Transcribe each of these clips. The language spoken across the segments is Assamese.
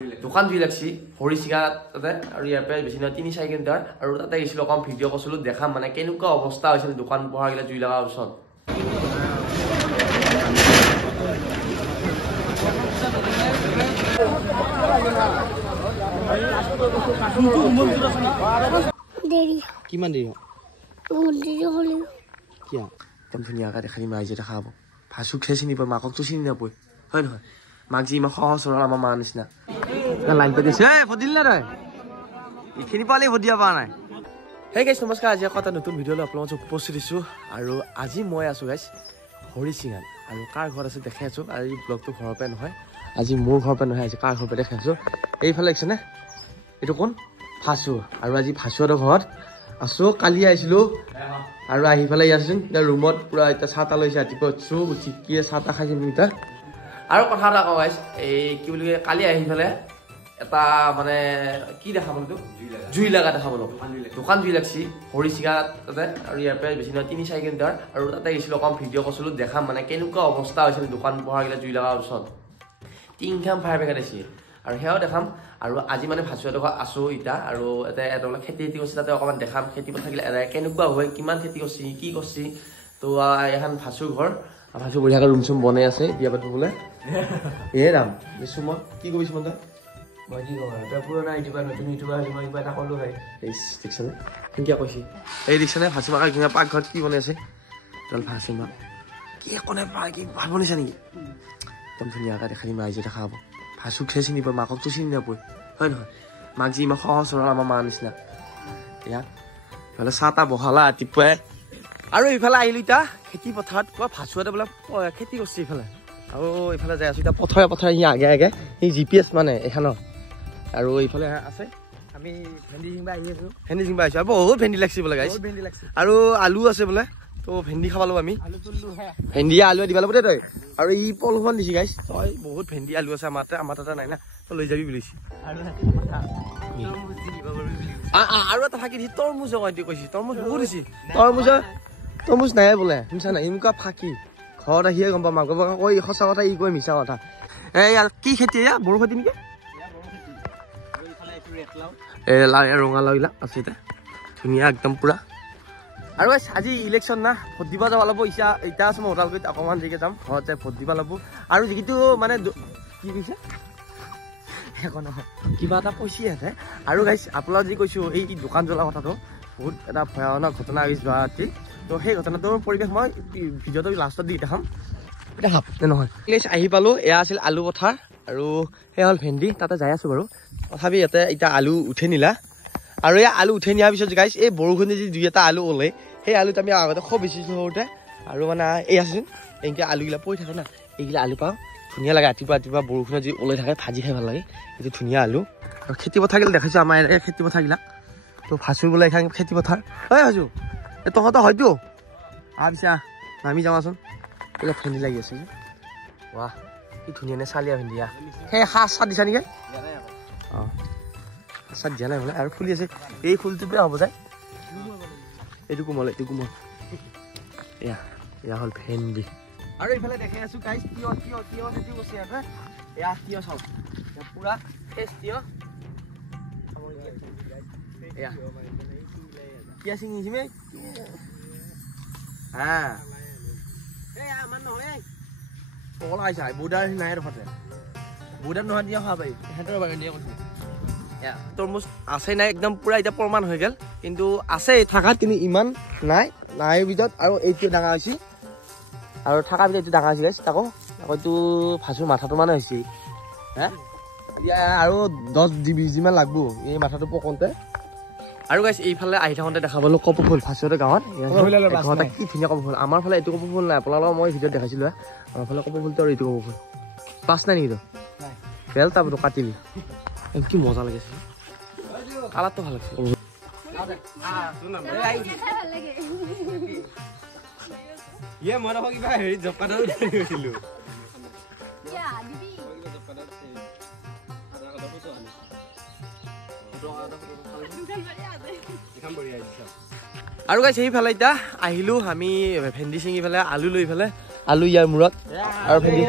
দোকান জুই লাগছি হৰিচিঙা তাতে আৰু ইয়াৰ পৰা বেছি নহয় ৩-৪ কিলোমিটাৰ আৰু তাতে গৈছিলো অকণ ভিডিঅ' কৰিছিলো দেখাম মানে কেনেকুৱা অৱস্থা হৈছিল দোকান পোহাৰগিলা জুই লগাৰ পিছত কিমান দেৰি কিয় একদম ধুনীয়াকৈ দেখাই দিম ৰাইজে দেখাব ভাচুক চাই চিনি পায় মাককতো চিনি নাপায় হয় নহয় মাক যি ইমান সহজ সৰল আমাৰ মাৰ নিচিনা লাইন পাতি আছে ফদিল না তই এইখিনি পালি ফদিয়া পোৱা নাই হে গাইছ নমস্কাৰ আজি আকৌ এটা নতুন ভিডিঅ'লৈ আপোনালোকক উপস্থিত দিছোঁ আৰু আজি মই আছোঁ গাইছ হৰিচিঙাত আৰু কাৰ ঘৰত আছে দেখাই আছোঁ আৰু এই ব্লগটো ঘৰৰ পৰাই নহয় আজি মোৰ ঘৰৰ পৰা নহয় আজি কাৰ ঘৰৰ পৰা দেখাই আছোঁ এইফালে দেখিছেনে এইটো কোন ফাচু আৰু আজি ফাচুহঁতৰ ঘৰত আছোঁ কালি আহিছিলোঁ আৰু আহি পেলাই ইয়াচোন এতিয়া ৰুমত পূৰা এতিয়া চাহ তাহ লৈছে ৰাতিপুৱা উঠিছোঁ উঠি কি চাহ তাহ খাইছোঁ এতিয়া আৰু কথা এটা কওঁ গাইছ এই কি বুলি কয় কালি আহি পেলাই এটা মানে কি দেখাবলৈ জুই লগা দেখাবলৈ দোকান জুই লাগছি হৰিচিঙা তাতে আৰু ইয়াৰ পৰা বেছি নহয় ৩-৪ কিলোমিটাৰ আৰু তাতে গৈছিলোঁ অকণ ভিডিঅ' কৰিছিলোঁ দেখাম মানে কেনেকুৱা অৱস্থা হৈছিল দোকান পোহাৰগিলা জুই লগাৰ পিছত টিংখাম ফায়াৰ ব্ৰিগেড আহিছে আৰু সেয়াও দেখাম আৰু আজি মানে ভাচুহঁতৰ ঘৰত আছোঁ এতিয়া আৰু এটা খেতি কৰিছে তাতে অকণমান দেখাম খেতি থাকিলে এৰাই কেনেকুৱা হয় কিমান খেতি কৰিছে কি কৰিছে তো এখন ভাচুৰ ঘৰ ভাচু বঢ়িয়াকৈ ৰুম চুম বনাই আছে বিয়া পাতিবলৈ এয়ে ৰাম দিছোঁ মই কি কৰিছোঁ মই মই কি কওঁ তই পুৰণা ইউটিউবাৰ নতুন ইউটিউবাৰ মই কিবা এটা ক'লো হয় দেখিছেনে কেনেকৈ কৈছে এই দেখিছেনে ভাচু মাক ধুনীয়া পাকঘৰত কি বনাই আছে তাল ভাচু মাক কি একো নাই পাৰ কি ভাল বনাইছা নেকি একদম ধুনীয়াকৈ দেখাই দিম ৰাইজে দেখাব ভাচুক চাই চিনি পায় মাককতো চিনি নাপায় হয় নহয় মাক যি ইমান সহজ সৰল আমাৰ মাৰ নিচিনা এয়া ইফালে চাহ তাহ বহালা ৰাতিপুৱাই আৰু ইফালে আহিলোঁ এতিয়া খেতি পথাৰত পুৰা ভাচুহঁতে বোলে খেতি কৰিছে ইফালে আৰু ইফালে যাই আছোঁ এতিয়া পথাৰে ই আগে আগে এই GPS মানে এইখনৰ আৰু এইফালে আছে আমি ভেন্দি চিংবা আহি আছোঁ ভেন্দি চিংবা আহিছোঁ আৰু বহুত ভেন্দি লাগিছে বোলে গাইছ ভেন্দি লাগছে আৰু আলু আছে বোলে তো ভেন্দি খাব লাগিব আমি আলু তুলিলোঁ হে ভেন্দিয়ে আলুৱে দিব লাগিব দেই তই আৰু ই পলুখন দিছি গাইছ তই বহুত ভেন্দি আলু আছে আমাৰ তাতে নাই না তই লৈ যাবি বুলিছি আৰু এটা ফাঁকি দিছে তৰমুজ কৈছে তৰমুজ বহুত দিছে তৰমুজ নাই বোলে শুনিছা নাই এনেকুৱা ফাঁকি ঘৰত আহিয়ে গম পাম মাক কৈ সঁচা কথা ই কৈ মিছা কথা এই কি খেতি এয়া বড়ো খেতি নেকি ৰঙালাও এইবিলাক আছে এতিয়া ধুনীয়া একদম পুৰা আৰু আজি ইলেকশ্যন না ভোট দিব যাব লাগিব এতিয়া আছোঁ মই ওদালগুৰিত অকণমান দেৰিকৈ যাম ঘৰতে ভোট দিব লাগিব আৰু যিটো মানে কি কৈছে একো নহয় কিবা এটা কৈছে সিহঁতে আৰু গাইছ আপোনাক যি কৈছোঁ এই দোকান জ্বলা কথাটো বহুত এটা ভয়ানক ঘটনা হৈ যোৱা ৰাতি তো সেই ঘটনাটোৰ পৰিৱেশ মই ভিডিঅ'টো লাষ্টত দি দেখাম দেখাম নে নহয় আহি পালোঁ এয়া আছিল আলু পথাৰ আৰু সেয়া হ'ল ভেন্দি তাতে যাই আছোঁ বাৰু তথাপি ইয়াতে এতিয়া আলু উঠে নিলা আৰু এই আলু উঠাই নিয়াৰ পিছত গাইছ এই বৰষুণে যি দুই এটা আলু ওলাই সেই আলুত আমি আগতে খুব বেছিছোঁ সৰুতে আৰু মানে এই আছোচোন এনেকৈ আলুগিলা পৰি থাকে না এইগিলা আলু পাওঁ ধুনীয়া লাগে ৰাতিপুৱা বৰষুণে যি ওলাই থাকে ভাজি খাই ভাল লাগে এইটো ধুনীয়া আলু আৰু খেতি পথাৰগিলা দেখাইছোঁ আমাৰ এই খেতি পথাৰগিলাক তো ভাচু বোলে এখন খেতি পথাৰ হয় ভাচু এই তহঁতৰ হয়তো পিছা নামি যাওঁচোন এইবিলাক ভেন্দি লাগি আছে ৱাহ কি ধুনীয়া নে চালিয়া ভেন্দিয়া সেই সাজ চাত দিছা নেকি অঁ চাত দিয়া নাই বোলে আৰু ফুলি আছে এই ফুলটো বেয়া হ'ব যায় এইটো কোমল এয়া হ'ল ভেন্দি আৰু এইফালে দেখাই আছোঁ গাইছ তিয়হ খেতি কৰিছে ইয়াতে এয়া তিয়হ চাওক পুৰা ফ্ৰেছ তিয়হ এয়া কিয় ছিঙিছে মে আমাৰ নহয় পগলা আহিছা বুধাৰ নাই ৰখাতে বুধাৰ নহয় দিয়া খাব পাৰি সিহঁতৰ বাগান দিয়ে কৈছোঁ তৰমুজ আছে নাই একদম পুৰা এতিয়া প্ৰমাণ হৈ গ'ল কিন্তু আছে থাকাত কিন্তু ইমান নাই ভিতৰত আৰু এইটো ডাঙৰ হৈছে আৰু থাকাৰ ভিতৰত এইটো ডাঙৰ হৈছে গাইছ তাকো এইটো ভাচুৰ মাথাটো মানে হৈছে এতিয়া আৰু 10-20 দিনমান লাগব এই মাথাটো পকওঁতে আৰু গাইছ এইফালে আহি থাকোঁতে দেখা পালোঁ কপৌ ফুল ভাচুহঁতৰ গাঁৱত কি ধুনীয়া কপৌ ফুল আমাৰ ফালে এইটো কপৌ ফুল নাই আপোনালোকক মই ভিডিঅ'ত দেখাইছিলোঁ আমাৰ ফালে কপৌ ফুলটো আৰু এইটো কপৌ ফুল পাছ নাই নেকি বেল তাৰপৰা কাটিলি কি মজা লাগিছে কালাৰটো ভাল লাগিছে মই দেখোন কিবা হেৰি জবকাৰ্ডত গৈছিলোঁ আৰু গাইছ সেইফালে এতিয়া আহিলোঁ আমি ভেন্দি ছিঙি পেলাই আলু লৈ পেলাই আলু ইয়াৰ মূৰত আৰু ভেন্দি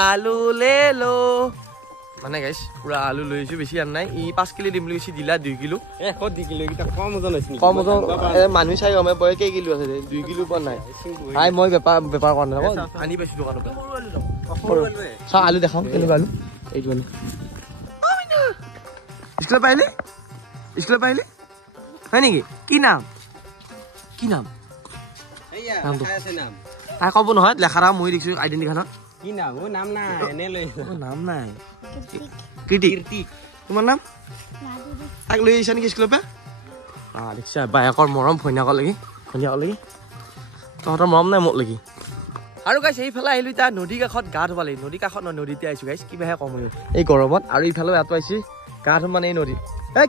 আলু লে লো মানে গাইছ পুৰা আলু লৈ আহিছো বেছি আন নাই ই 5 কিলো দিম বুলি কৈছি দিলা 2 কিলো ক'ত 2 কিলো কিটা কম ওজন আছে কম ওজন মানুহ চাই গমে পৰে কেই কিলো আছে 2 কিলো পোৱা নাই আই মই বেপাৰ কৰা নাই আনি পাইছো দোকানৰ পৰা চা আলু দেখাও কেনেকুৱা আলু এইটো আলু স্কুল পাইলে হয় নেকি কি নাম এইয়া আছে নাম তাই ক'ব নহয় লেখাৰা মই দেখিছো আইডেন্টি খানত কি নাম ও নাম নাই এনে লৈ নাম নাই কীৰ্তি তোমাৰ নাম তাক লৈ আহিছা নেকি স্কুলৰ পৰা দেখিছা বায়েকৰ মৰম ভৈনীয়েকৰ লাগি তহঁতৰ মৰম নাই মোক লাগি আৰু গাইছ এইফালে আহিলো এতিয়া নদী কাষত গা ধুব লাগি নদী কাষত নদীতে আহিছো গাইছ কিবাহে কম হৈ এই গৰমত আৰু ইফালেও ইয়াতো আহিছে গা ধুম মানে এই নদী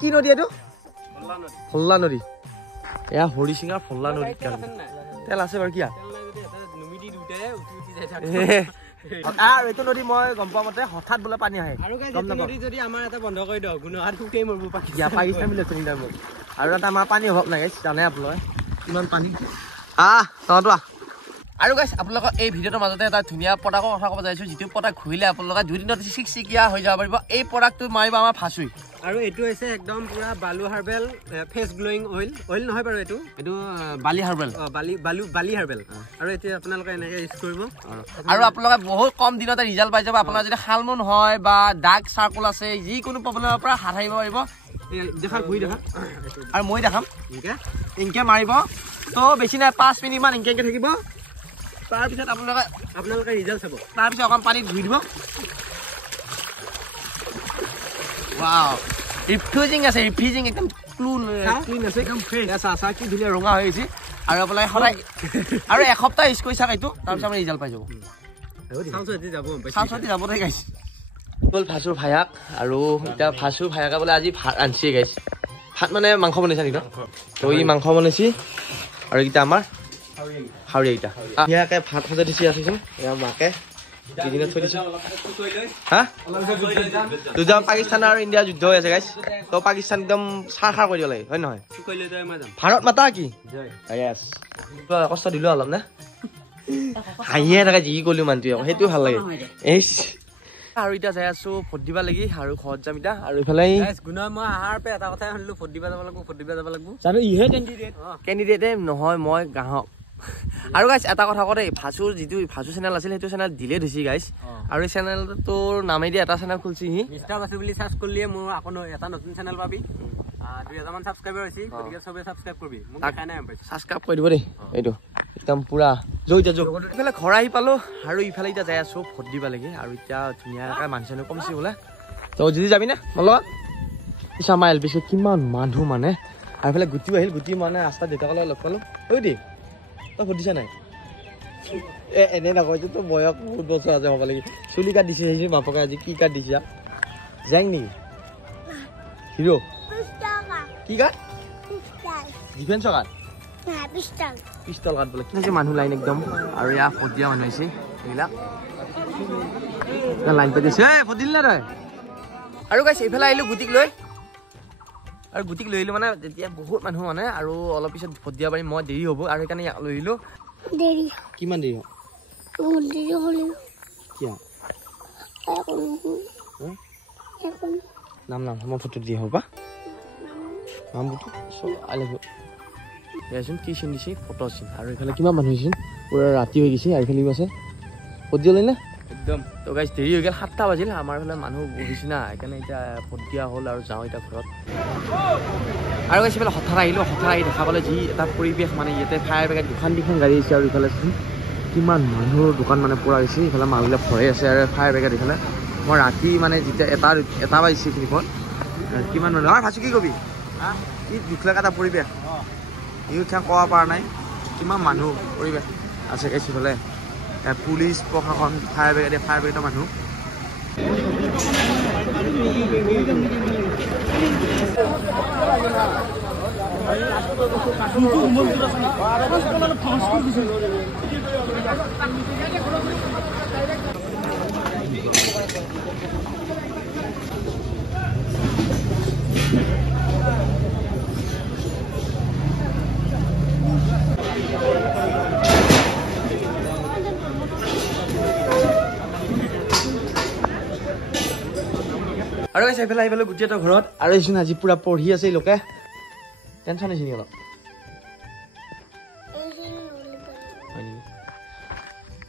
কি নদী এইটো ফল্লা নদী এয়া হৰিচিঙাৰ ফল্লা নদী তেল আছে বাৰু কিয়া আৰু এইটো নদী মই গম পোৱা মতে হঠাৎ বোলে পানী আহে যদি আমাৰ এটা বন্ধ কৰি দিয়ক গুণহাটে মৰিব পাকিস্তান মিলিছে আৰু এটা আমাৰ পানী অভাৱ নাই গাইছ জানে আপোনালোকে কিমান পানী তহঁতো আৰু গাইছ আপোনালোকক এই ভিডিঅ'টোৰ মাজতে এটা ধুনীয়া প্ৰডাক্টৰ কথা ক'ব যাইছোঁ যিটো প্ৰডাক্ট ঘূৰিলে আপোনালোকে 2 দিনত চিকচিকীয়া হৈ যাব পাৰিব এই প্ৰডাক্টটো মাৰিব আমাৰ ফাঁচুই আৰু এইটো হৈছে একদম পুৰা বালু হাৰ্বেল ফেচ গ্লোয়িং অইল নহয় বাৰু এইটো বালি হাৰ্বেল বালি হাৰ্বেল আৰু এতিয়া আপোনালোকে এনেকৈ ইউজ কৰিব আৰু আপোনালোকে বহুত কম দিনতে ৰিজাল্ট পাই যাব আপোনাৰ যদি শালমুন হয় বা ডাৰ্ক চাৰ্কল আছে যিকোনো প্ৰব্লেমৰ পৰা হাত সাৰিব পাৰিব দেখা ঘূৰি দেখা আৰু মই দেখাম ইনকে মাৰিব তো বেছি নাই 5 মিনিট মান ইনকে থাকিব তাৰপিছত আপোনালোকে ৰিজাল্ট চাব তাৰপিছত অকণ পানীত ধুই দিব Wow, refusing আছে refusing একদম ক্লিন আছে একদম ফ্ৰেছ আছে কি ধুনীয়া ৰঙা হৈ গৈছে আৰু আপোনালোকে সদায় আৰু এসপ্তাহ ইউজ কৰি চাক এইটো তাৰপিছত আপুনি ৰিজাল্ট পাই যাব চাউচতি যাব দে গাইছ বল ফাঁচুৰ ভায়াক আৰু এতিয়া ফাঁচুৰ ভায়াকে বোলে আজি ভাত আনছি গাইছ ভাত মানে মাংস বনাইছা নেকি তো ই মাংস বনাইছি আৰু এইকেইটা আমাৰ হাউৰীয়া এইটা ইয়াকে ভাত সজাই দিছি আছে এয়া মাকে পাকিস্তান আৰু ইণ্ডিয়া যুদ্ধ হৈ আছে গাইছ তো পাকিস্তান একদম চাৰ কৰি দিব লাগে হয় নহয় ভাৰত মাতা কি কষ্ট দিলো অলপ নে হাঁহিয়ে থাকে যি কলো মানুহটোৱে সেইটো ভাল লাগে আৰু এতিয়া যাই আছো ভোট দিবা লাগি আৰু ঘৰত যাম এতিয়া আৰু ইফালে মই আহাৰ পে এটা কথাই শুনিলো ভোট দিবা যাব লাগিব জানো ইহে কেণ্ডিডেট নহয় মই গ্ৰাহক আৰু গাইছ এটা কথা কওঁ দেই ফাঁচুৰ যিটো ফাঁচু চেনেল আছিল সেইটো চেনেল ডিলেট হৈছে গাইছ আৰু এই চেনেলটোৰ নামেদি এটা চেনেল খুলিছে সি মিষ্টাৰ বাসু বুলি সাৰ্চ কৰিলে মোৰ আকৌ এটা নতুন চেনেল পাবি 2000 মান সাবস্ক্ৰাইবাৰ হৈছে গতিকে সবে সাবস্ক্ৰাইব কৰিবি মোক দেখাই নাই পাইছে সাবস্ক্ৰাইব কৰি দিব দেই এইটো একদম পুৰা জয়িতা জয় ইফালে ঘৰ আহি পালো আৰু ইফালে এতিয়া যাই আছো ভোট দিবা লাগে আৰু এতিয়া ধুনীয়াকৈ মানুহ কমিছে বোলে তো যদি যাবি না নলগা ইচ্ছা আমাৰ এল পি চি কিমান মানুহ মানে আৰু ইফালে গুটিও আহিল গুটি মানে ৰাস্তাত দেউতাকলৈ লগ পালো ঐ দেই তই ভোট দিছা নাই এনে নকয় তো বয়স বহুত বছৰ আছে হ'ব লাগে চুলি কাট দিছে সেই মাপকে আজি কি কাট দিছা জেং নেকি হিৰো কি কাট ডিফেন্সৰ কাট পিষ্টল কাট বোলে কি মানুহ লাইন একদম আৰু এয়া ভোট দিয়া মানুহ আহিছে এইবিলাক লাইন পাতি আছে ভোট দিলি না তই আৰু গাইছ এইফালে আহিলো গুটিক লৈ আৰু গুটিক লৈ আহিলো মানে যেতিয়া বহুত মানুহ মানে আৰু অলপ পিছত ভোট দিয়া পাৰিম মই দেৰি হ'ব আৰু সেইকাৰণে ইয়াক লৈ আহিলো দেৰি কিমান দেৰি হ'ব কিয় নাম মই ফটো দি হ'ব নাম দেচোন কি চিন দিছে ফটো চিন আৰু এইফালে কিমান মানুহ আহিছিল পুৰা ৰাতি হৈ গৈছে আৰু এইফালে আছে ভোট দিলে নে একদম তো গাইছ দেৰি হৈ গ'ল 7টা বাজিল আমাৰ এইফালে মানুহ বহিছে না সেইকাৰণে এতিয়া ভোট দিয়া হ'ল আৰু যাওঁ এতিয়া ঘৰত আৰু গাইছ এইফালে হঠাৎ আহিলোঁ হঠাৎ আহি দেখা পালে যি এটা পৰিৱেশ মানে ইয়াতে ফায়াৰ ব্ৰিগেড দুখন গাড়ী আহিছে আৰু ইফালে কিমান মানুহৰ দোকান মানে পূৰা হৈছে ইফালে মানুহবিলাক ভৰাই আছে আৰু ফায়াৰ ব্ৰিগেড ইফালে মই ৰাতি মানে যেতিয়া এটা বাজিছে এইখিনিখন কিমান মানুহ আৰু ভাবছোঁ কি কবি কি দুখ লগা এটা পৰিৱেশ ইও ক'ব পৰা নাই কিমান মানুহ পৰিৱেশ আছে গাইছ ইফালে পুলিচ প্ৰশাসন ফায়াৰ ব্ৰিগেডৰ মানুহ আৰু গাইছ এইফালে আহি পালো গুটি এটা ঘৰত আৰু এইচোন আজি পুৰা পঢ়ি আছে এই লোকে টেনশ্যন হৈছে নেকি অলপ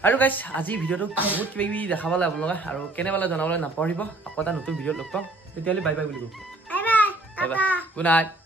আৰু গাইছ আজি ভিডিঅ'টো বহুত কিবা কিবি দেখা পালে আপোনালোকে আৰু কেনে পালে জনাবলৈ নাপাহৰিব আকৌ এটা নতুন ভিডিঅ'ত লগ পাম তেতিয়াহ'লে বাই বাই বুলি কওঁ বাই বাই গুড নাইট